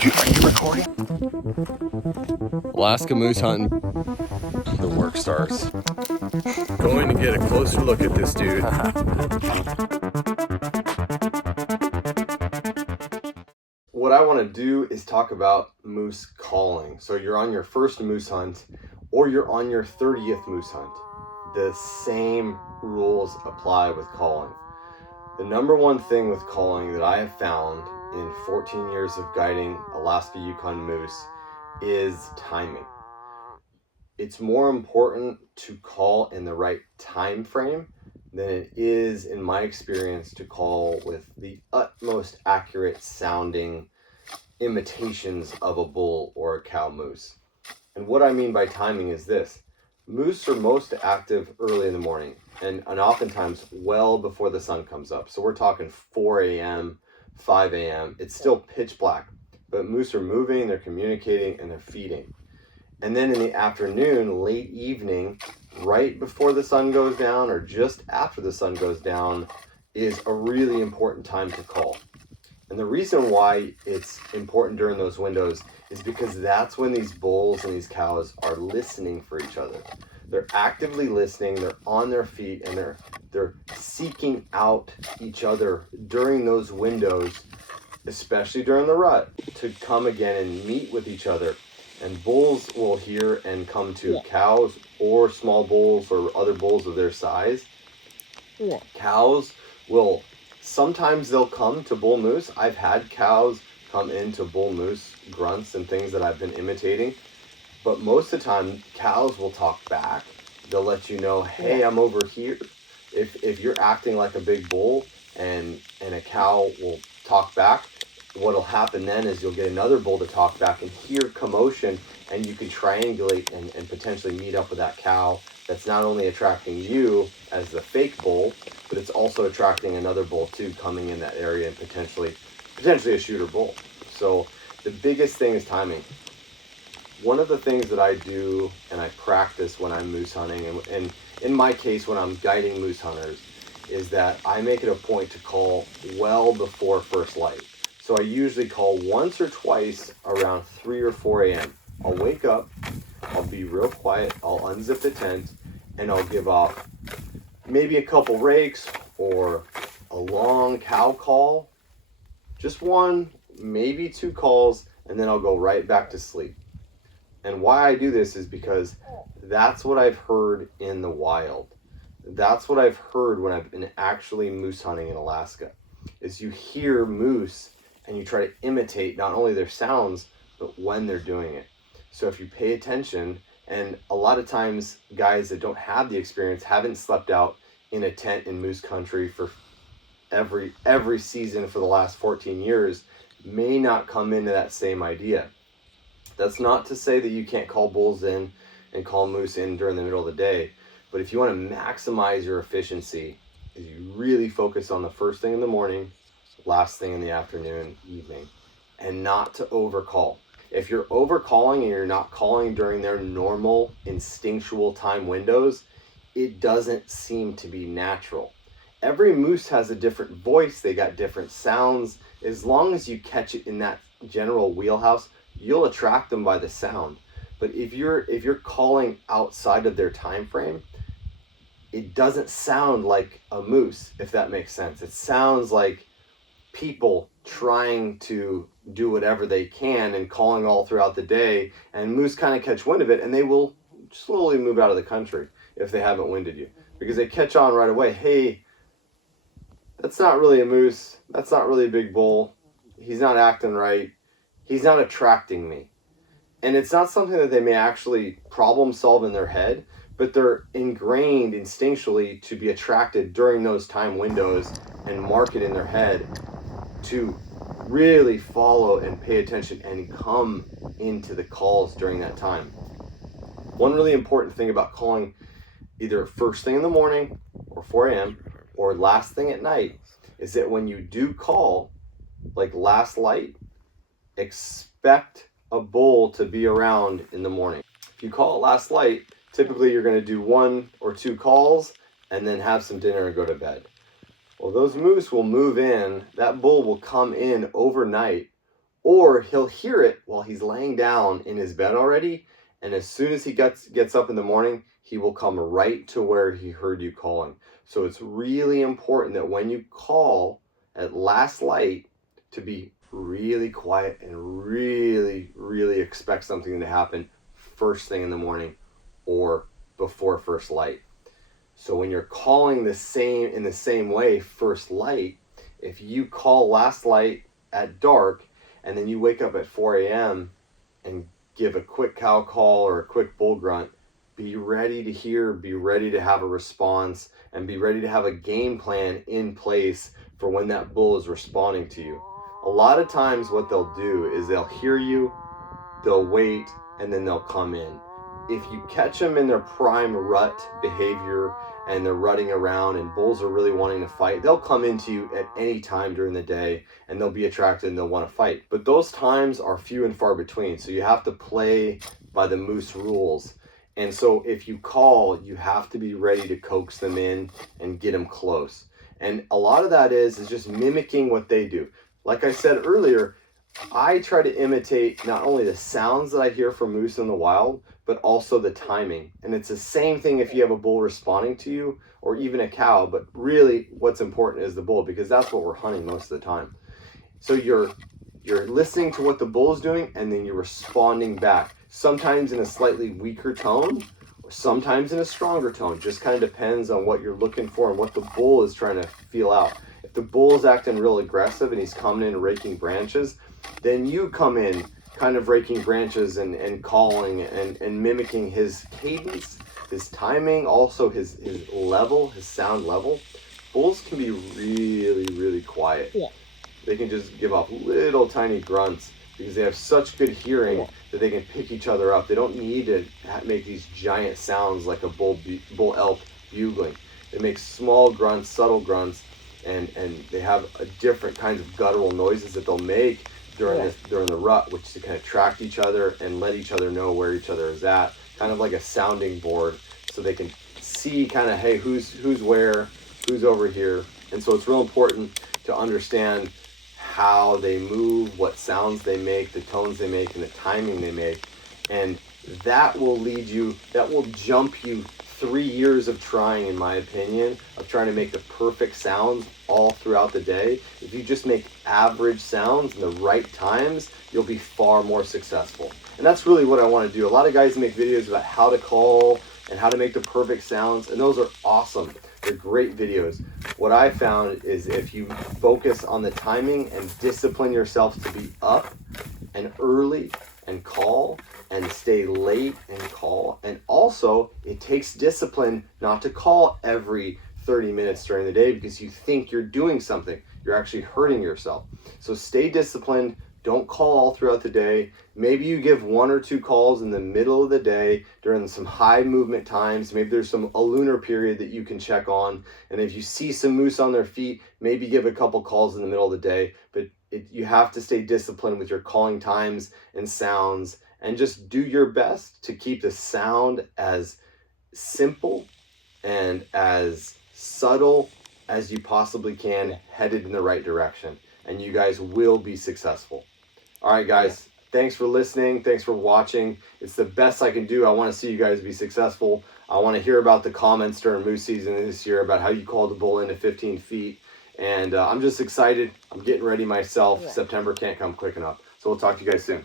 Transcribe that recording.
Are you recording? Alaska moose hunting. The work starts. Going to get a closer look at this dude. What I want to do is talk about moose calling. So you're on your first moose hunt or you're on your 30th moose hunt. The same rules apply with calling. The number one thing with calling that I have found in 14 years of guiding Alaska Yukon moose is timing. It's more important to call in the right time frame than it is, in my experience, to call with the utmost accurate sounding imitations of a bull or a cow moose. And what I mean by timing is this. Moose are most active early in the morning and oftentimes well before the sun comes up. So we're talking 4 a.m., 5 a.m. It's still pitch black, but moose are moving, they're communicating, and they're feeding. And then in the afternoon, late evening, right before the sun goes down or just after the sun goes down is a really important time to call. And the reason why it's important during those windows is because that's when these bulls and these cows are listening for each other. They're actively listening, they're on their feet, and they're seeking out each other during those windows, especially during the rut, to come again and meet with each other. And bulls will hear and come to cows or small bulls or other bulls of their size. Cows will, sometimes they'll come to bull moose. I've had cows come into bull moose grunts and things that I've been imitating. But most of the time, cows will talk back. They'll let you know, hey, I'm over here. If you're acting like a big bull and a cow will talk back, what'll happen then is you'll get another bull to talk back and hear commotion, and you can triangulate and potentially meet up with that cow that's not only attracting you as the fake bull, but it's also attracting another bull too coming in that area and potentially a shooter bull. So the biggest thing is timing. One of the things that I do and I practice when I'm moose hunting, and in my case when I'm guiding moose hunters, is that I make it a point to call well before first light. So I usually call once or twice around 3 or 4 a.m. I'll wake up, I'll be real quiet, I'll unzip the tent, and I'll give off maybe a couple rakes or a long cow call, just one, maybe two calls, and then I'll go right back to sleep. And why I do this is because that's what I've heard in the wild. That's what I've heard when I've been actually moose hunting in Alaska, is you hear moose and you try to imitate not only their sounds, but when they're doing it. So if you pay attention, and a lot of times guys that don't have the experience, haven't slept out in a tent in moose country for every season for the last 14 years, may not come into that same idea. That's not to say that you can't call bulls in and call moose in during the middle of the day, but if you want to maximize your efficiency, is you really focus on the first thing in the morning, last thing in the afternoon, evening, and not to overcall. If you're overcalling and you're not calling during their normal instinctual time windows, it doesn't seem to be natural. Every moose has a different voice, they got different sounds. As long as you catch it in that general wheelhouse, you'll attract them by the sound. But if you're calling outside of their time frame, it doesn't sound like a moose, if that makes sense. It sounds like people trying to do whatever they can and calling all throughout the day, and moose kind of catch wind of it and they will slowly move out of the country if they haven't winded you, because they catch on right away. Hey, that's not really a moose, that's not really a big bull, he's not acting right, he's not attracting me. And it's not something that they may actually problem solve in their head, but they're ingrained instinctually to be attracted during those time windows and mark it in their head to really follow and pay attention and come into the calls during that time. One really important thing about calling either first thing in the morning or 4 a.m. or last thing at night is that when you do call, like last light, expect a bull to be around in the morning. If you call it last light, typically you're going to do 1 or 2 calls and then have some dinner and go to bed. Well, those moose will move in, that bull will come in overnight Or he'll hear it while he's laying down in his bed already, and as soon as he gets up in the morning, he will come right to where he heard you calling. So it's really important that when you call at last light to be really quiet and really, really expect something to happen first thing in the morning or before first light. So when you're calling in the same way, first light, if you call last light at dark and then you wake up at 4 a.m. and give a quick cow call or a quick bull grunt, be ready to hear, be ready to have a response, and be ready to have a game plan in place for when that bull is responding to you. A lot of times what they'll do is they'll hear you, they'll wait, and then they'll come in. If you catch them in their prime rut behavior and they're rutting around and bulls are really wanting to fight, they'll come into you at any time during the day and they'll be attracted and they'll want to fight. But those times are few and far between, so you have to play by the moose rules. And so if you call, you have to be ready to coax them in and get them close. And a lot of that is just mimicking what they do. Like I said earlier, I try to imitate not only the sounds that I hear from moose in the wild, but also the timing. And it's the same thing if you have a bull responding to you or even a cow, but really what's important is the bull, because that's what we're hunting most of the time. So you're listening to what the bull is doing and then you're responding back, sometimes in a slightly weaker tone or sometimes in a stronger tone. Just kind of depends on what you're looking for and what the bull is trying to feel out. If the bull is acting real aggressive and he's coming in raking branches, then you come in kind of raking branches and calling and mimicking his cadence, his timing, also his level, his sound level. Bulls can be really, really quiet. Yeah. They can just give off little tiny grunts because they have such good hearing that they can pick each other up. They don't need to make these giant sounds like a bull elk bugling. They make small grunts, subtle grunts, and they have a different kinds of guttural noises that they'll make during the rut, which to kind of attract each other and let each other know where each other is at, kind of like a sounding board, so they can see kind of, hey, who's where, who's over here. And so it's real important to understand how they move, what sounds they make, the tones they make, and the timing they make. And that will jump you 3 years of trying, in my opinion, of trying to make the perfect sounds all throughout the day. If you just make average sounds in the right times, you'll be far more successful. And that's really what I want to do. A lot of guys make videos about how to call and how to make the perfect sounds, and those are awesome. They're great videos. What I found is if you focus on the timing and discipline yourself to be up and early and call and stay late and call, and also it takes discipline not to call every 30 minutes during the day because you think you're doing something. You're actually hurting yourself. So stay disciplined. Don't call all throughout the day. Maybe you give 1 or 2 calls in the middle of the day during some high movement times. Maybe there's a lunar period that you can check on. And if you see some moose on their feet, maybe give a couple calls in the middle of the day. But you have to stay disciplined with your calling times and sounds, and just do your best to keep the sound as simple and as subtle as you possibly can, headed in the right direction. And you guys will be successful. All right, guys, thanks for listening. Thanks for watching. It's the best I can do. I want to see you guys be successful. I want to hear about the comments during moose season this year about how you called the bull into 15 feet. And I'm just excited. I'm getting ready myself. September can't come quick enough. So we'll talk to you guys soon.